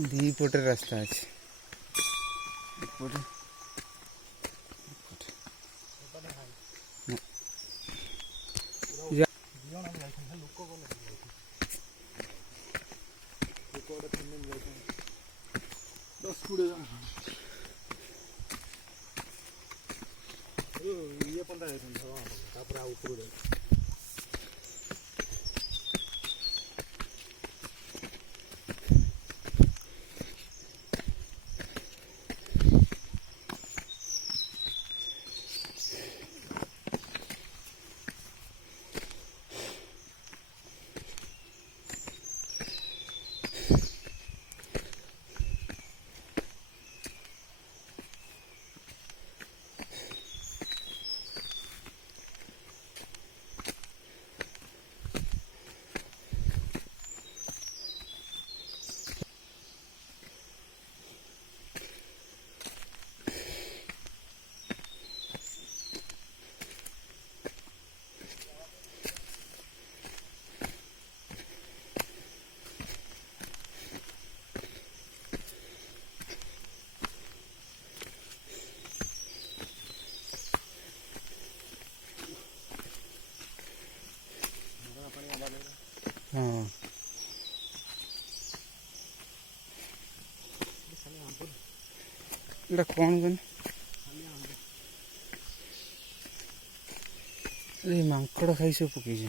दीपटे रास्ता अच्छे ये पंदा हाँ इटा कौन कन अरे मांकड़ खाई सब पकई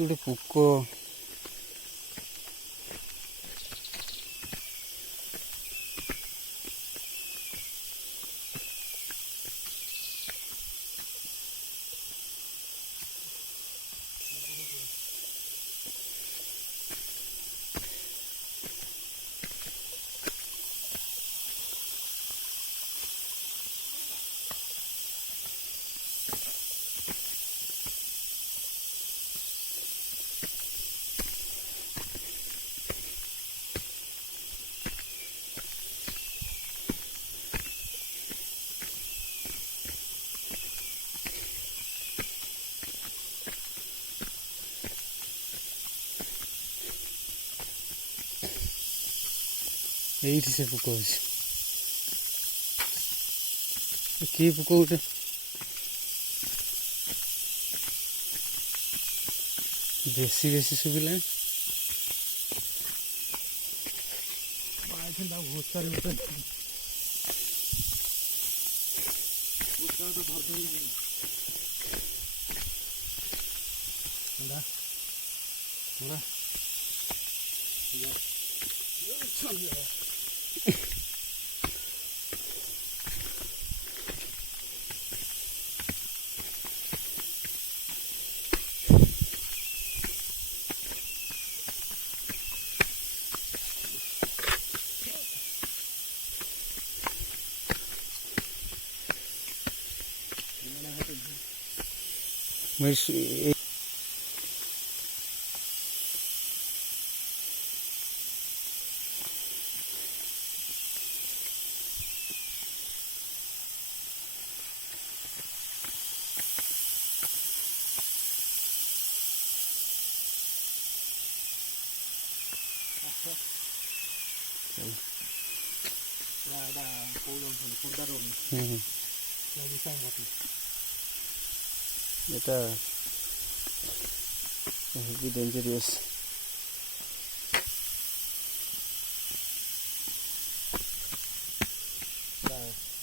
गोटे पुक यही से पुक कि पुक गोटे बेसी बेसी शुभिला बहुत सारे मेरी এটা হেভি ডেঞ্জারাস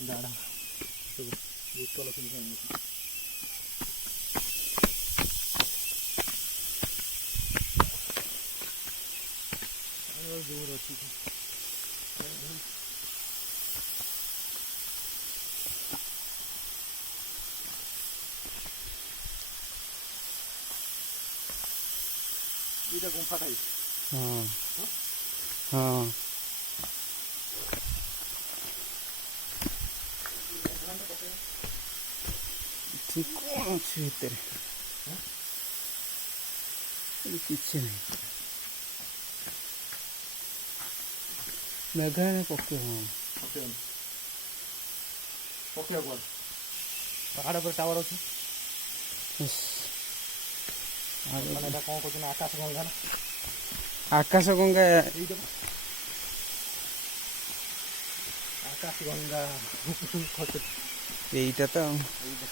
दाड़ा तो जोर अच्छी এটা গুম্ফা টাই हाँ हाँ ଏ କ'ଣ ଅଛି ଭିତରେ ଏଠି କିଛି ନାହିଁ। ମେଘ ହେଲେ ପକେଇବ। ହଁ ପକେଇବନି ପକେଇବା କୁଆଡ଼େ ପାହାଡ଼ ଉପରେ ଟାୱାର ଅଛି ଇସ୍। ମାନେ ଏଇଟା କ'ଣ କହୁଛନ୍ତି ଆକାଶ ଗଙ୍ଗା ନା ଆକାଶ ଗଙ୍ଗା ଏଇଟା ଆକାଶ ଗଙ୍ଗା ଖୋଜ ଏଇଟା ତ ଆଉ। ଏଇଟା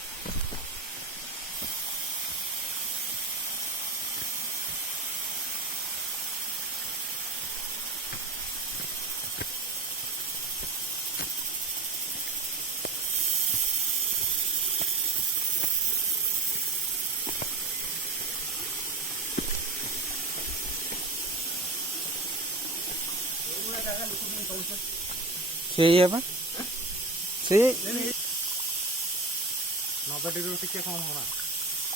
ଏଇଭଳିଆ ଜାଗା ଲୋକ ବି ଚଳୁଛନ୍ତି ସେଇଆ ବା ସେଇ 90 ଡିଗ୍ରୀରୁ ଟିକେ କମ୍ ହବ ନା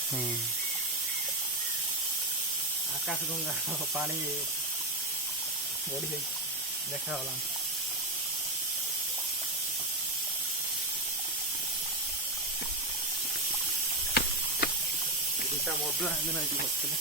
ହଁ ଆକାଶ ଗଙ୍ଗା ପାଣି ବଢ଼ିଯାଇଛି ଦେଖାଗଲା ଦୁଇଟା ମଦୁଆ ହେଲେ ନା ଏଠି ବସିଥିଲେ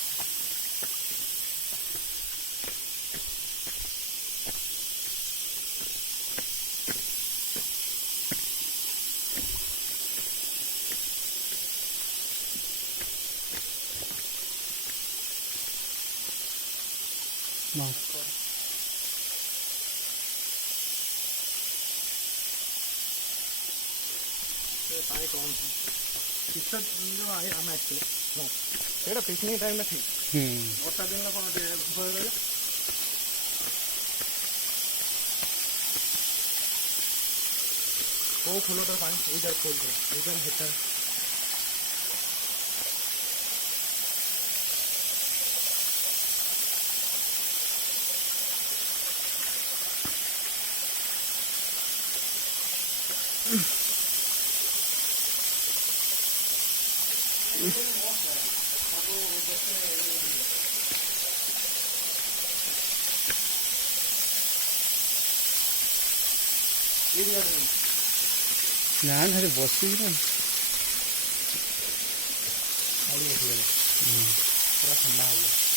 ମା- ପାଣି କମ୍ ଶୀତ ଯେଉଁ ଆମେ ଆସିଥିଲେ ସେଇଟା ପିକନିକ୍ ଟାଇମ୍ରେ ଠିକ୍ ବର୍ଷା ଦିନରେ କ'ଣ ଟିକେ ଭୟ ରହିବ କେଉଁ ଫୁଲଟାର ପାଣି ଏଇଟାର ଫୁଲ ଥିଲା ଏଇଟାର ସେଟା ନା ସେଠି ବସିକି ନା ପୁରା ଥଣ୍ଡା ହେବ